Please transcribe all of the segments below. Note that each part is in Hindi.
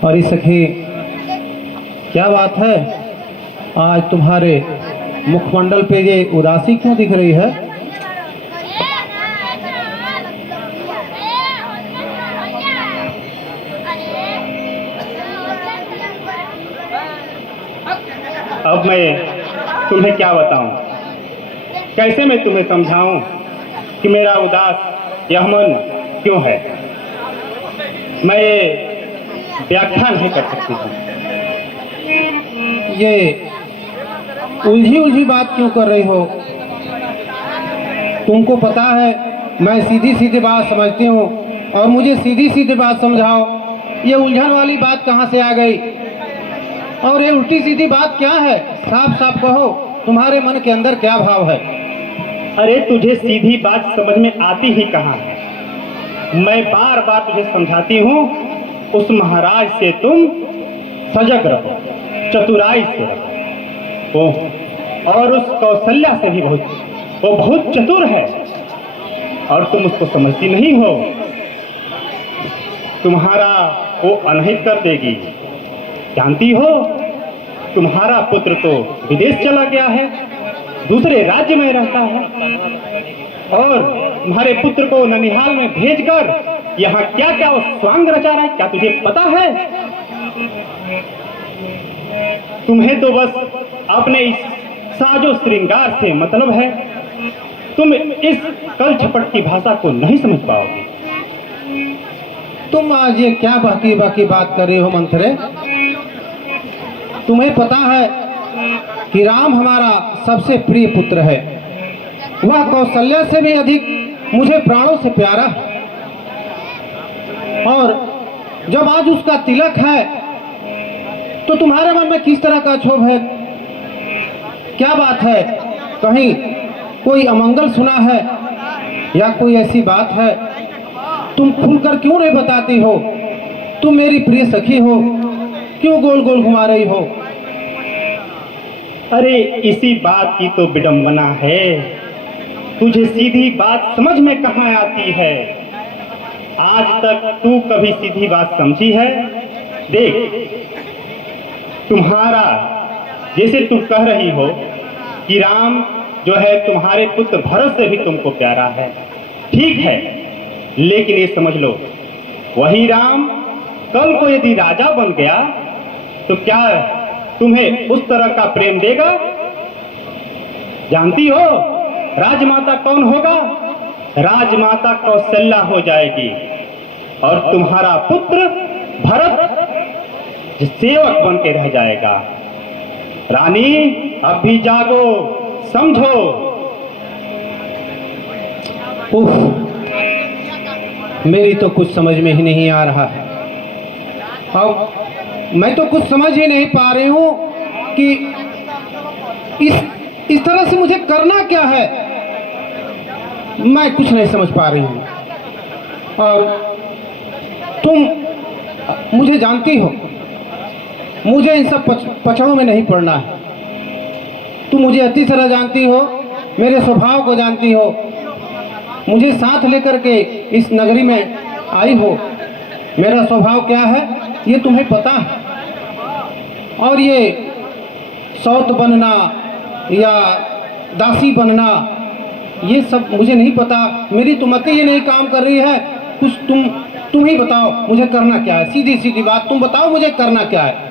अरे सखी, क्या बात है? आज तुम्हारे मुखमंडल पे ये उदासी क्यों दिख रही है? अब मैं तुम्हें क्या बताऊं? कैसे मैं तुम्हें समझाऊं कि मेरा उदास यह मन क्यों है? मैं ये व्याख्या नहीं कर सकती हूँ। ये उलझी उलझी बात क्यों कर रही हो? तुमको पता है मैं सीधी सीधी बात समझती हूँ और मुझे सीधी सीधी बात समझाओ। ये उलझन वाली बात कहाँ से आ गई? और ये उल्टी सीधी बात क्या है? साफ साफ कहो, तुम्हारे मन के अंदर क्या भाव है? अरे तुझे सीधी बात समझ में आती ही कहाँ है? मैं बार बार तुझे समझाती हूँ, उस महाराज से तुम सजग रहो, चतुराई से रहो। और उस कौशल्या से भी वो बहुत चतुर है और तुम उसको समझती नहीं हो। तुम्हारा वो अनहित कर देगी। जानती हो, तुम्हारा पुत्र तो विदेश चला गया है, दूसरे राज्य में रहता है और तुम्हारे पुत्र को ननिहाल में भेजकर यहाँ क्या क्या वो स्वांग रचा रहा है, क्या तुझे पता है? तुम्हें तो बस अपने इस साजो श्रृंगार से मतलब है। तुम इस कल छपट की भाषा को नहीं समझ पाओगे। तुम आज ये क्या बाकी बाकी बात कर रही हो मंथरे? तुम्हें पता है कि राम हमारा सबसे प्रिय पुत्र है। वह कौशल्या से भी अधिक मुझे प्राणों से प्यारा है। और जब आज उसका तिलक है तो तुम्हारे मन में किस तरह का क्षोभ है? क्या बात है? कहीं कोई अमंगल सुना है या कोई ऐसी बात है? तुम खुलकर क्यों नहीं बताती हो? तुम मेरी प्रिय सखी हो, क्यों गोल गोल घुमा रही हो? अरे इसी बात की तो विडंबना है। तुझे सीधी बात समझ में कहाँ आती है? आज तक तू कभी सीधी बात समझी है? देख, तुम्हारा जैसे तुम कह रही हो कि राम जो है तुम्हारे पुत्र भरत से भी तुमको प्यारा है, ठीक है, लेकिन ये समझ लो, वही राम कल को यदि राजा बन गया तो क्या तुम्हें उस तरह का प्रेम देगा? जानती हो राजमाता कौन होगा? राजमाता कौशल्या हो जाएगी और तुम्हारा पुत्र भरत सेवक बन के रह जाएगा। रानी, अब भी जागो, समझो। उफ, मेरी तो कुछ समझ में ही नहीं आ रहा है। अब मैं तो कुछ समझ ही नहीं पा रही हूँ कि इस तरह से मुझे करना क्या है। मैं कुछ नहीं समझ पा रही हूँ। और तुम मुझे जानती हो, मुझे इन सब पचड़ों में नहीं पड़ना है। तुम मुझे अच्छी तरह जानती हो, मेरे स्वभाव को जानती हो। मुझे साथ लेकर के इस नगरी में आई हो। मेरा स्वभाव क्या है ये तुम्हें पता है। और ये सौत बनना या दासी बनना, ये सब मुझे नहीं पता। मेरी तो मति ही नहीं काम कर रही है। कुछ तुम ही बताओ, मुझे करना क्या है? सीधी सीधी बात तुम बताओ, मुझे करना क्या है?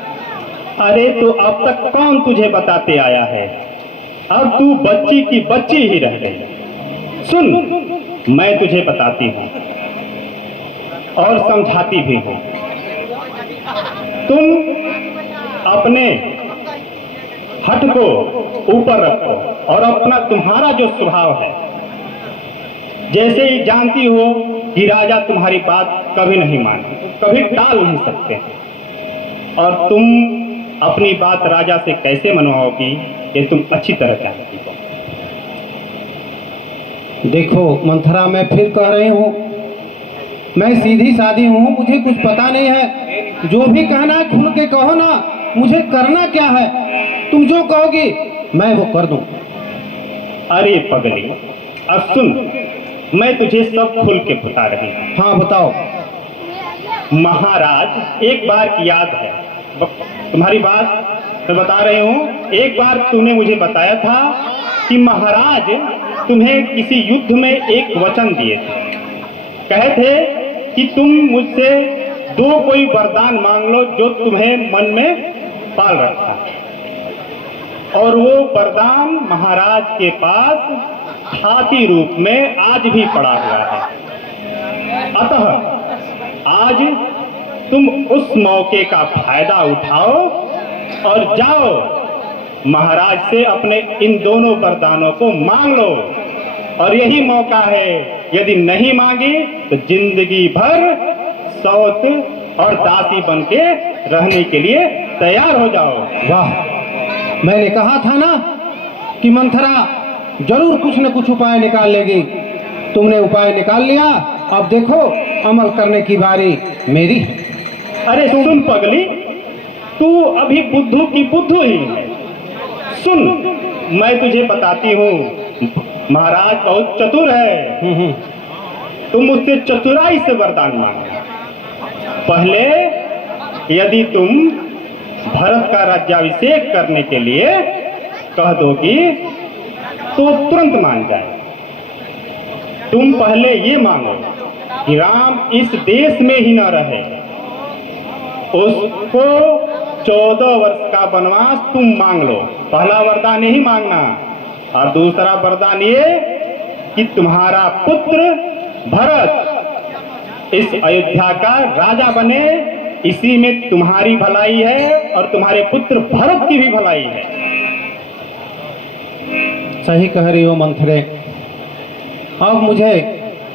अरे तो अब तक कौन तुझे बताते आया है? अब तू बच्ची की बच्ची ही रह गई। सुन, मैं तुझे बताती हूँ और समझाती भी हूँ। तुम अपने हट को ऊपर रखो और अपना तुम्हारा जो स्वभाव है, जैसे ही जानती हो कि राजा तुम्हारी बात कभी नहीं माने, कभी टाल नहीं सकते, और तुम अपनी बात राजा से कैसे मनवाओगी ये तुम अच्छी तरह जानती हो। देखो मंथरा, मैं फिर कह रही हूँ, मैं सीधी सादी हूँ, मुझे कुछ पता नहीं है। जो भी कहना है खुल के कहो ना, मुझे करना क्या है? तुम जो कहोगी मैं वो कर दूं। अरे पगली, अब सुन, मैं तुझे सब खुल के बता रही हूँ। हाँ बताओ। महाराज, एक बार की याद है, तुम्हारी बात मैं बता रही हूँ। एक बार तूने मुझे बताया था कि महाराज तुम्हें किसी युद्ध में एक वचन दिए थे। कहे थे कि तुम मुझसे दो कोई वरदान मांग लो जो तुम्हें मन में पाल रखा, और वो वरदान महाराज के पास हाथी रूप में आज भी पड़ा हुआ है। अतः आज तुम उस मौके का फायदा उठाओ और जाओ महाराज से अपने इन दोनों वरदानों को मांग लो, और यही मौका है। यदि नहीं मांगी तो जिंदगी भर सौत और दासी बन के रहने के लिए तैयार हो जाओ। वाह, मैंने कहा था ना कि मंथरा जरूर कुछ न कुछ उपाय निकाल लेगी। तुमने उपाय निकाल लिया, अब देखो अमल करने की बारी मेरी। अरे सुन पगली, तू अभी बुद्धू की बुद्धू ही है। सुन, मैं तुझे बताती हूँ, महाराज बहुत चतुर है। तुम मुझसे चतुराई से वरदान मांगो। पहले यदि तुम भरत का राज्याभिषेक करने के लिए कह दोगी तो तुरंत मान जाए। तुम पहले ये मांगो कि राम इस देश में ही न रहे, उसको 14 वर्ष का वनवास तुम मांग लो। पहला वरदान यही मांगना, और दूसरा वरदान ये कि तुम्हारा पुत्र भरत इस अयोध्या का राजा बने। इसी में तुम्हारी भलाई है और तुम्हारे पुत्र भरत की भी भलाई है। सही कह रही हो मंथरे, अब मुझे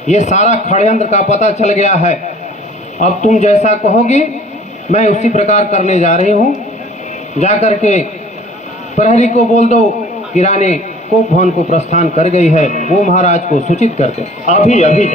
ये सारा षड्यंत्र का पता चल गया है। अब तुम जैसा कहोगी मैं उसी प्रकार करने जा रही हूँ। जा करके प्रहरी को बोल दो कि रानी कोप भवन को प्रस्थान कर गई है, वो महाराज को सूचित कर दो। अभी अभी